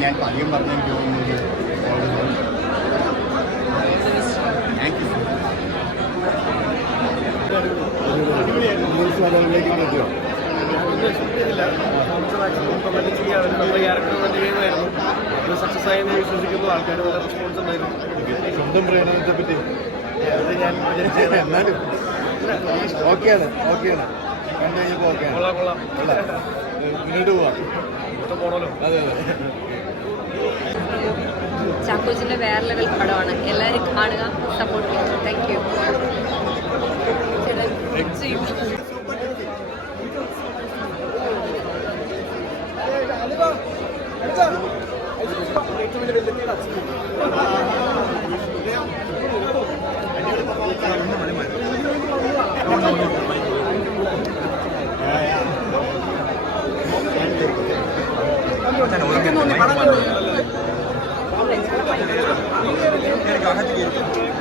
ഞാൻ പലയും പറഞ്ഞു തോന്നുന്നത് താങ്ക് യു മനസ്സിലാക്കാനിലേക്ക് പറ്റുമോ കമന്റ് ചെയ്യാതെ നമ്മുടെ ക്യാരക്ടർ കമന്റ് ചെയ്യുന്നതായിരുന്നു അത് സക്സസ് ആയെന്ന് വിശ്വസിക്കുന്നു ആൾക്കാർ വളരെ റെസ്പോൺസ് ഉണ്ടായിരുന്നു ശബ്ദം പ്രേരണത്തെ പറ്റി അത് ഞാൻ എന്നാലും ഓക്കെയാണ് ഓക്കെയാണ് കണ്ടു കഴിഞ്ഞപ്പോൾ ഓക്കെയാണ് മുന്നോട്ട് പോവാം. അതെ അതെ. ചാക്കോച്ചിന്റെ വേറെ ലെവൽ പടമാണ്. എല്ലാവരും കാണുക സപ്പോർട്ട് ചെയ്യുക. താങ്ക് യു ഏറ്റവും எனக்கு அகத்துக்கு இருக்கு